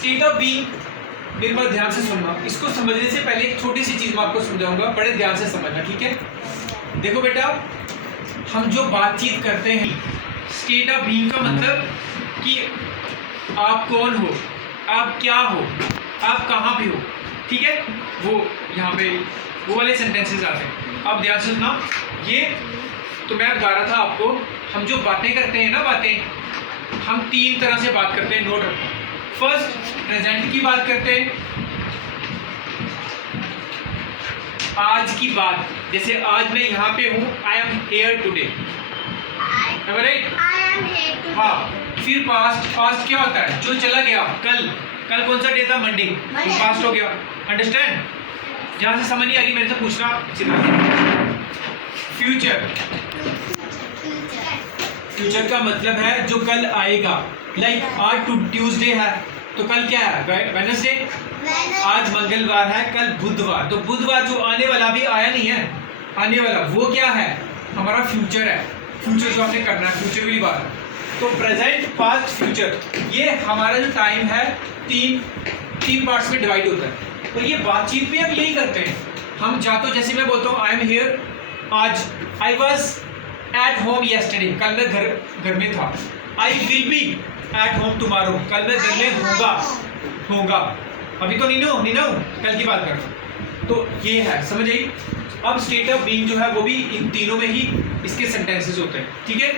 State of being, मेरी बात ध्यान से सुनना, इसको समझने से पहले एक छोटी सी चीज मैं आपको समझाऊंगा, बड़े ध्यान से समझना, ठीक है। देखो बेटा, हम जो बातचीत करते हैं, स्टेट ऑफ बीइंग का मतलब कि आप कौन हो, आप क्या हो, आप कहाँ पे हो, ठीक है। वो यहाँ पे वो वाले सेंटेंसेस आते हैं, आप ध्यान से सुनना। ये तो मैं बता रहा था आपको, हम जो बातें करते हैं ना, बातें हम 3 तरह से बात करते हैं, नोट रखो। फर्स्ट, प्रेजेंट की बात करते हैं, आज की बात, जैसे आज मैं यहाँ पे हूँ, I am here today, right. हाँ, फिर पास्ट, पास्ट क्या होता है, जो चला गया, कल, कल कौन सा डे था, मंडे, तो पास्ट हो गया, अंडरस्टैंड। जहाँ से समझ नहीं आ रही मेरे से पूछना। फ्यूचर, फ्यूचर का मतलब है जो कल आएगा, लाइक आज ट्यूसडे है तो कल क्या है, वेडनेसडे, आज मंगलवार है, कल बुधवार, तो बुधवार जो आने वाला भी आया नहीं है, आने वाला वो क्या है, हमारा फ्यूचर है। फ्यूचर जो हमने करना है, फ्यूचर वाली बात। तो प्रेजेंट, पास्ट, फ्यूचर, ये हमारा जो टाइम है तीन पार्ट्स में डिवाइड होता है। और ये बातचीत भी हम यही करते हैं, हम या तो जैसे मैं बोलता हूँ आई एम हियर आज, I was at home yesterday, कल मैं घर में था, I will be at home tomorrow, कल मैं घर में होगा, अभी तो नहीं नो, कल की बात कर रहा हूँ। तो ये है, समझ आई। अब स्टेट ऑफ बीइंग जो है वो भी इन तीनों में ही इसके सेंटेंसेस होते हैं, ठीक है।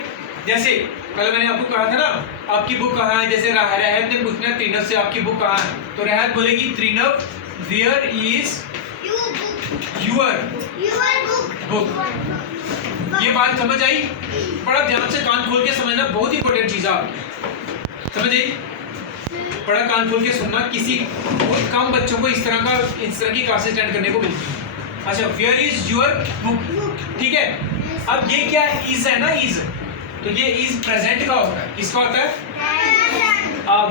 जैसे कल मैंने आपको कहा था ना, आपकी बुक कहाँ है, जैसे रहत ने पूछना त्रिनव से आपकी बुक कहाँ है, तो रहत बोलेगी त्रिनव वेयर इज यूर बुक। ये बात समझ आई? बड़ा ध्यान से कान खोल के समझना, बहुत इंपॉर्टेंट चीज है आपकी, समझ आई? बड़ा कान खोल के सुनना, किसी बहुत कम बच्चों को इस तरह की क्लासेस अटेंड करने को मिलती है। अच्छा, वेयर इज योर बुक, ठीक है। अब ये क्या इज है ना, इज, तो ये इज प्रेजेंट का होता है, किसका होता है,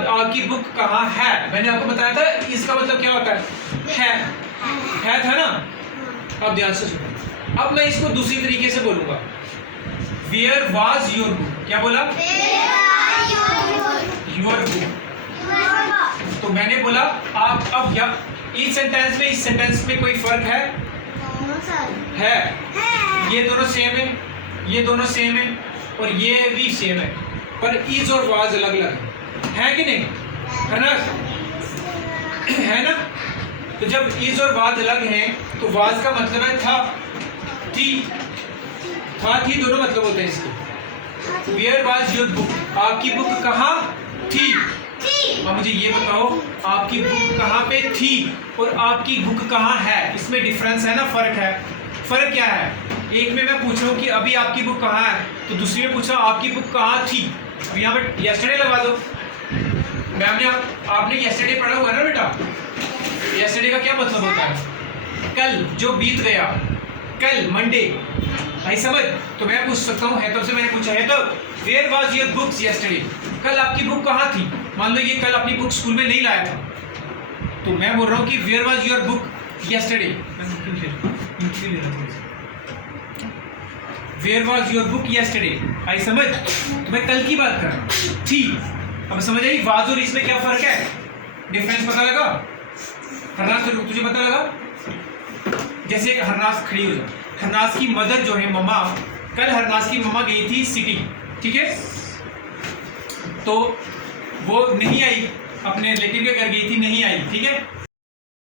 आपकी बुक कहाँ है, मैंने आपको बताया था इज का मतलब क्या होता है था ना। अब ध्यान से सुनो, अब मैं इसको दूसरी तरीके से बोलूंगा, वेयर वाज योर बुक, क्या बोला, योर बुक। तो मैंने बोला आप, अब या इस सेंटेंस में कोई फर्क है? ये दोनों सेम है, ये दोनों सेम है, और ये भी सेम है, पर इज और वाज अलग अलग है कि नहीं, है ना, है ना। तो जब इज और वाज अलग हैं, तो वाज का मतलब है था, थी, दोनों मतलब होते हैं इसके। वेयर वाज योर बुक, आपकी बुक कहाँ थी। अब मुझे ये बताओ, आपकी बुक कहाँ पे थी और आपकी बुक कहाँ है, इसमें डिफरेंस है ना, फर्क है। फर्क क्या है, एक में मैं पूछ रहा हूँ कि अभी आपकी बुक कहाँ है, तो दूसरी में पूछ रहा हूँ आपकी बुक कहाँ थी। अब यहाँ पे येस्टरडे लगा दो, मैम ने आपने येस्टरडे पढ़ा हुआ है ना बेटा, येस्टरडे का क्या मतलब होता है, कल जो बीत गया, कल मंडे, भाई समझ। तो मैं पूछ सकता हूँ, है तब से मैंने पूछा है, तो where was your books yesterday, कल आपकी बुक कहाँ थी। मान लो ये कल अपनी बुक स्कूल में नहीं लाया था, तो मैं बोल रहा हूँ कि where was your book yesterday, where was your book yesterday, I समझ। तो मैं कल की बात कर रहा हूँ, थी। अब समझ आई वाज और इसमें क्या फर्क है, डिफरेंस पता लगा। हरनास तुझे पता लगा, जैसे हरनास खड़ी हो जाए, हरनास की मदर जो है मम्मा, कल हरनास की मम्मा गई थी सिटी, ठीक है, तो वो नहीं आई, अपने रिलेटिव के घर गई थी, नहीं आई, ठीक है।